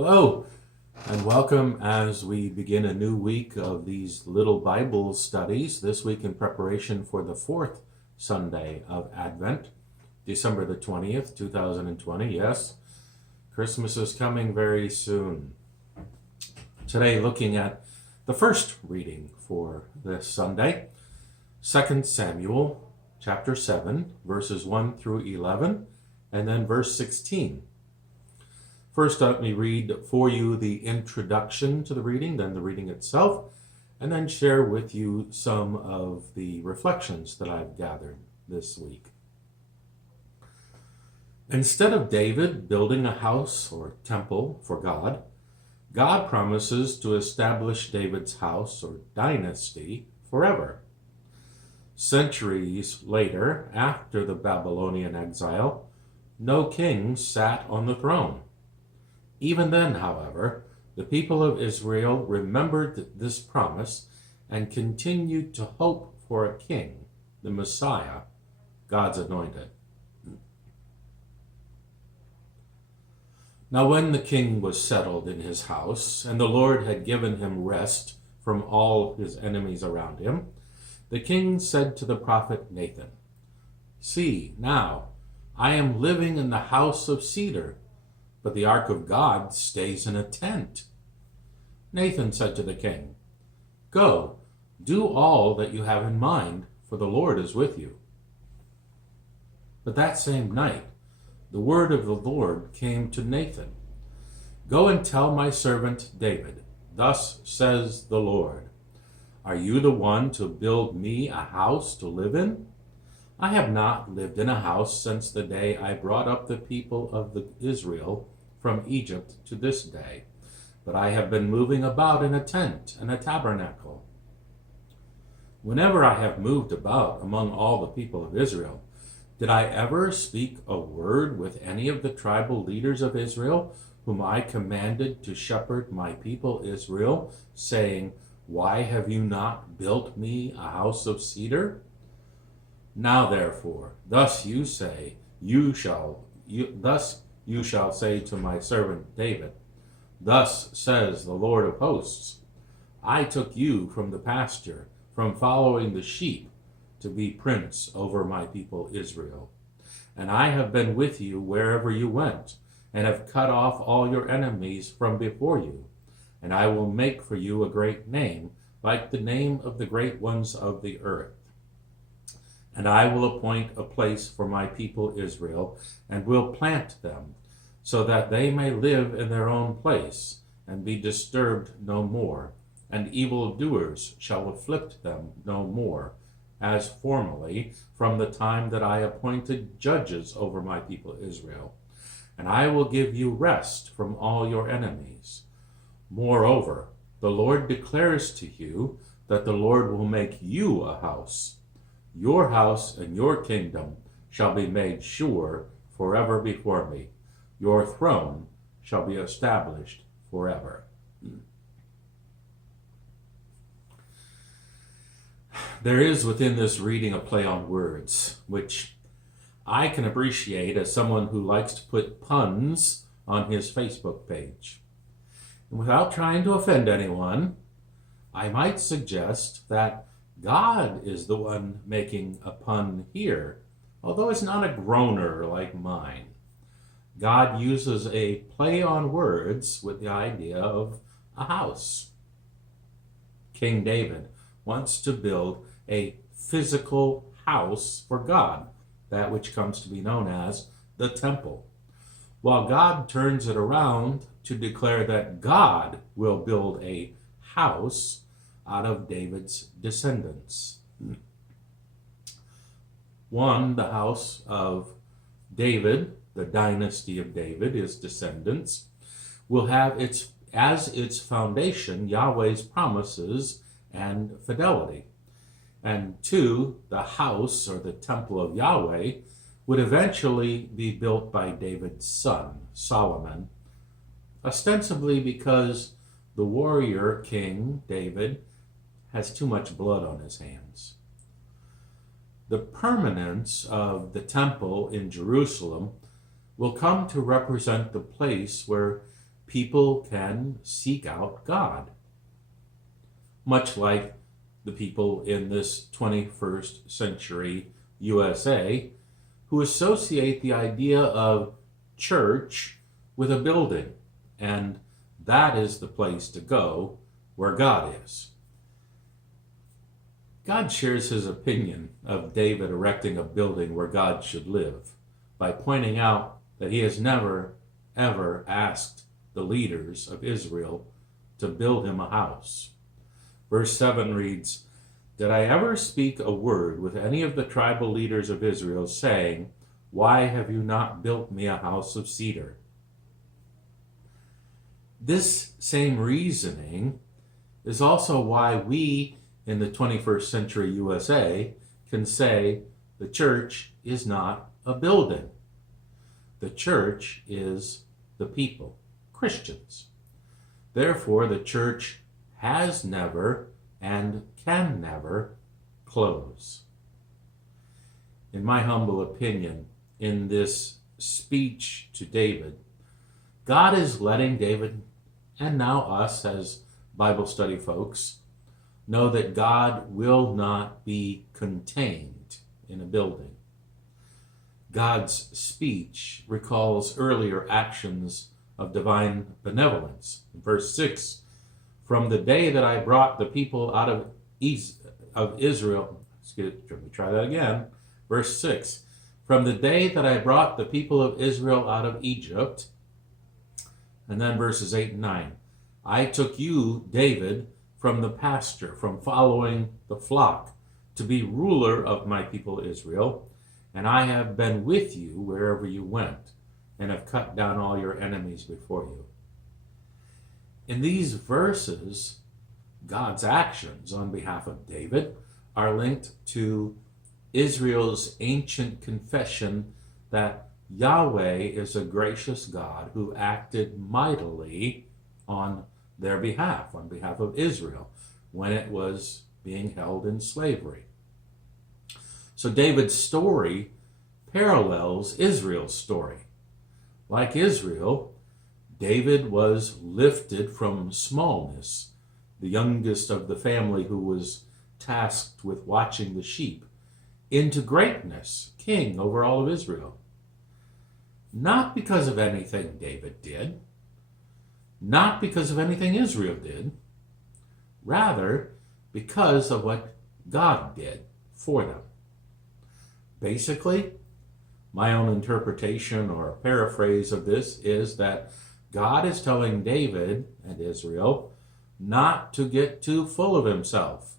Hello, and welcome as we begin a new week of these little Bible studies, this week in preparation for the fourth Sunday of Advent, December the 20th, 2020. Yes, Christmas is coming very soon. Today, looking at the first reading for this Sunday, 2 Samuel chapter 7, verses 1 through 11, and then verse 16. First, let me read for you the introduction to the reading, then the reading itself, and then share with you some of the reflections that I've gathered this week. Instead of David building a house or temple for God, God promises to establish David's house or dynasty forever. Centuries later, after the Babylonian exile, no king sat on the throne. Even then, however, the people of Israel remembered this promise and continued to hope for a king, the Messiah, God's anointed. Now when the king was settled in his house, and the Lord had given him rest from all his enemies around him, the king said to the prophet Nathan, "See, now, I am living in the house of cedar, but the ark of God stays in a tent." Nathan said to the king, "Go, do all that you have in mind, for the Lord is with you." But that same night, the word of the Lord came to Nathan. "Go and tell my servant David, thus says the Lord, are you the one to build me a house to live in? I have not lived in a house since the day I brought up the people of Israel from Egypt to this day, but I have been moving about in a tent and a tabernacle. Whenever I have moved about among all the people of Israel, did I ever speak a word with any of the tribal leaders of Israel, whom I commanded to shepherd my people Israel, saying, 'Why have you not built me a house of cedar?' Now therefore, thus you shall say to my servant David, 'Thus says the Lord of hosts, I took you from the pasture, from following the sheep, to be prince over my people Israel. And I have been with you wherever you went, and have cut off all your enemies from before you. And I will make for you a great name, like the name of the great ones of the earth. And I will appoint a place for my people Israel, and will plant them, so that they may live in their own place, and be disturbed no more, and evildoers shall afflict them no more, as formerly, from the time that I appointed judges over my people Israel. And I will give you rest from all your enemies. Moreover, the Lord declares to you that the Lord will make you a house. Your house and your kingdom shall be made sure forever before me. Your throne shall be established forever." There is within this reading a play on words, which I can appreciate as someone who likes to put puns on his Facebook page. And without trying to offend anyone, I might suggest that God is the one making a pun here, although it's not a groaner like mine. God uses a play on words with the idea of a house. King David wants to build a physical house for God, that which comes to be known as the temple, while God turns it around to declare that God will build a house out of David's descendants. One, the house of David, the dynasty of David, his descendants, will have as its foundation Yahweh's promises and fidelity. And two, the house or the temple of Yahweh would eventually be built by David's son, Solomon, ostensibly because the warrior king, David, has too much blood on his hands. The permanence of the temple in Jerusalem will come to represent the place where people can seek out God, much like the people in this 21st century USA who associate the idea of church with a building, and that is the place to go where God is. God shares his opinion of David erecting a building where God should live by pointing out that he has never, ever asked the leaders of Israel to build him a house. Verse 7 reads, "Did I ever speak a word with any of the tribal leaders of Israel, saying, 'Why have you not built me a house of cedar?'" This same reasoning is also why we in the 21st century USA can say the church is not a building. The church is the people, Christians. Therefore, the church has never and can never close. In my humble opinion, in this speech to David, God is letting David, and now us as Bible study folks, know that God will not be contained in a building. God's speech recalls earlier actions of divine benevolence. In verse 6, "From the day that I brought the people out of Israel," let me try that again. Verse 6, "From the day that I brought the people of Israel out of Egypt," and then verses 8 and 9, "I took you, David, from the pasture, from following the flock, to be ruler of my people Israel, and I have been with you wherever you went, and have cut down all your enemies before you." In these verses, God's actions on behalf of David are linked to Israel's ancient confession that Yahweh is a gracious God who acted mightily on their behalf, on behalf of Israel, when it was being held in slavery. So David's story parallels Israel's story. Like Israel, David was lifted from smallness, the youngest of the family who was tasked with watching the sheep, into greatness, king over all of Israel. Not because of anything David did, not because of anything Israel did, rather because of what God did for them. Basically, my own interpretation or paraphrase of this is that God is telling David and Israel not to get too full of himself.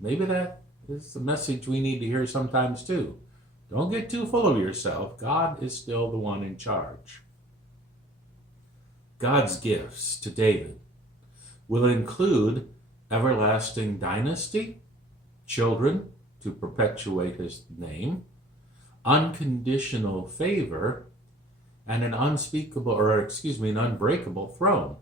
Maybe that is the message we need to hear sometimes too. Don't get too full of yourself. God is still the one in charge. God's gifts to David will include everlasting dynasty, children to perpetuate his name, unconditional favor, and an unbreakable throne.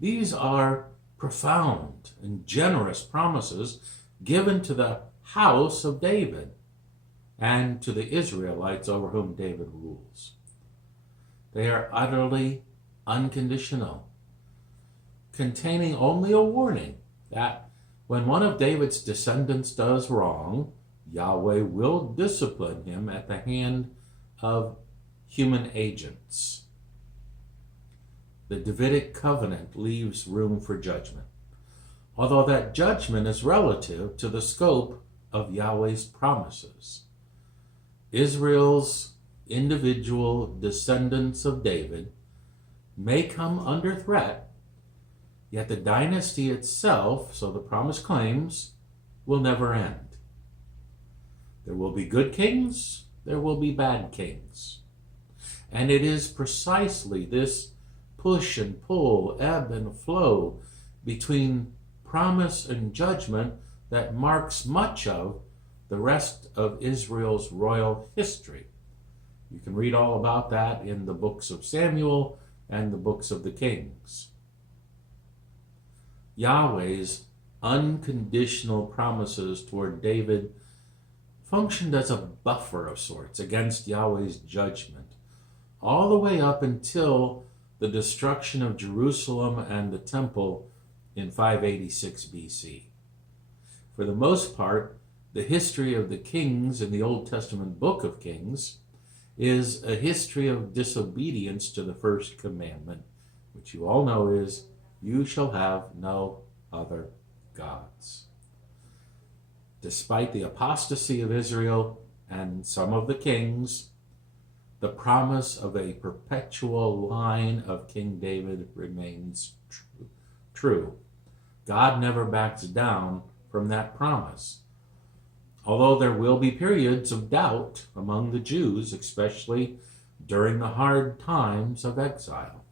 These are profound and generous promises given to the house of David and to the Israelites over whom David rules. They are utterly unconditional, containing only a warning that when one of David's descendants does wrong, Yahweh will discipline him at the hand of human agents. The Davidic covenant leaves room for judgment, although that judgment is relative to the scope of Yahweh's promises. Israel's individual descendants of David may come under threat, yet the dynasty itself, so the promise claims, will never end. There will be good kings, there will be bad kings. And it is precisely this push and pull, ebb and flow between promise and judgment that marks much of the rest of Israel's royal history. You can read all about that in the books of Samuel and the books of the Kings. Yahweh's unconditional promises toward David functioned as a buffer of sorts against Yahweh's judgment, all the way up until the destruction of Jerusalem and the temple in 586 BC. For the most part, the history of the kings in the Old Testament book of Kings is a history of disobedience to the first commandment, which you all know is, "You shall have no other gods." Despite the apostasy of Israel and some of the kings, the promise of a perpetual line of King David remains true. God never backs down from that promise. Although there will be periods of doubt among the Jews, especially during the hard times of exile.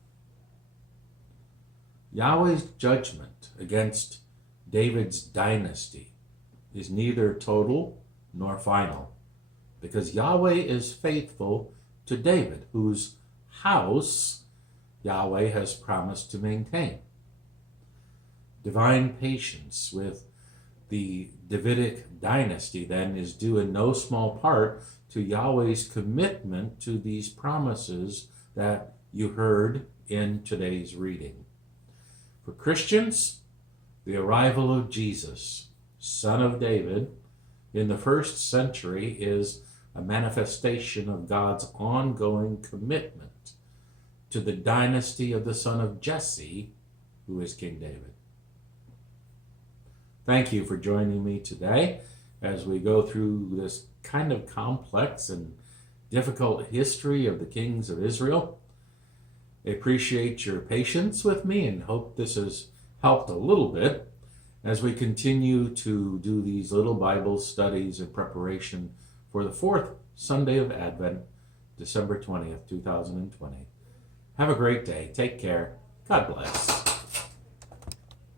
Yahweh's judgment against David's dynasty is neither total nor final, because Yahweh is faithful to David, whose house Yahweh has promised to maintain. Divine patience with the Davidic dynasty, then, is due in no small part to Yahweh's commitment to these promises that you heard in today's reading. For Christians, the arrival of Jesus, son of David, in the first century is a manifestation of God's ongoing commitment to the dynasty of the son of Jesse, who is King David. Thank you for joining me today as we go through this kind of complex and difficult history of the kings of Israel. I appreciate your patience with me and hope this has helped a little bit as we continue to do these little Bible studies in preparation for the fourth Sunday of Advent, December 20th, 2020. Have a great day. Take care. God bless.